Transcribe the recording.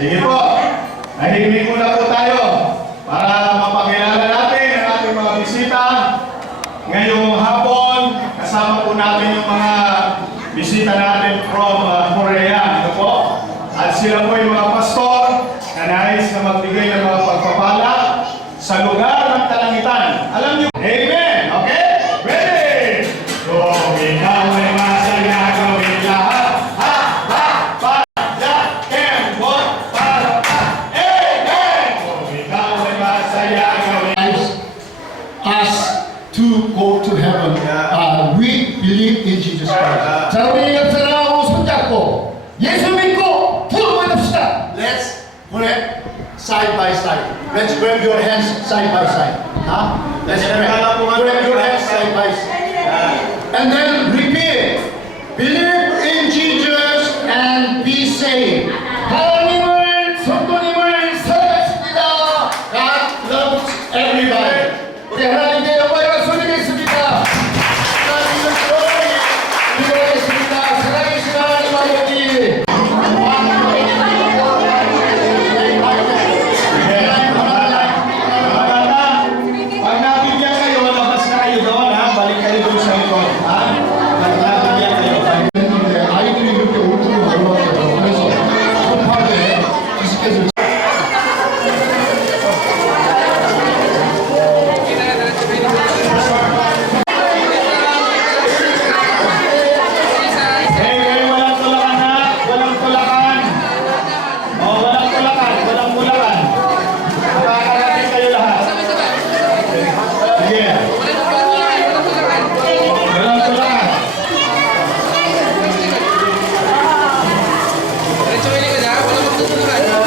Sige po. Nahimik muna po tayo para mapakilala natin ang ating mga bisita. Ngayong hapon, kasama po natin yung mga bisita natin from Korea. Ito po. At sila po yung mga pastor na nais na magbigay ng mga pagpapala sa lugar ng kalangitan. Alam niyo, amen! Okay? Ready? Kung ikaw ay masaya, gawin lahat. Ha! Ha! Para! Kembot! Para! Amen! Kung ikaw ay masaya, gawin us to go to heaven. We believe in Jesus Christ. 자, 우리 옆사람하고 손잡고 예수 믿고 부흥을 합시다. Let's pray side by side. Let's grab your hands side by side. Let's pray. Grab your hands side by side. And then repeat. Believe in Jesus and be saved. 하나님을 성도님을 사랑하십니다. God loves everybody. 우리 하나님께 영광과 소리겠습니다. 하나님을 기도하겠습니다. 살아계신 하나님 아버지. Pag nabigyan kayo, labas na kayo doon, ha? Balik kayo doon sa likod, ha? Pag nabigyan kayo, 아이들이 이렇게 오른쪽으로 걸어왔어요. 그래서 급하게 지식해서 kayo walang tulakan, ha? Walang tulakan. O, walang tulakan, walang mulakan. Makakarating kayo lahat. Sige. Walang tulakan. Diretso kayo na, walang magtutulungan.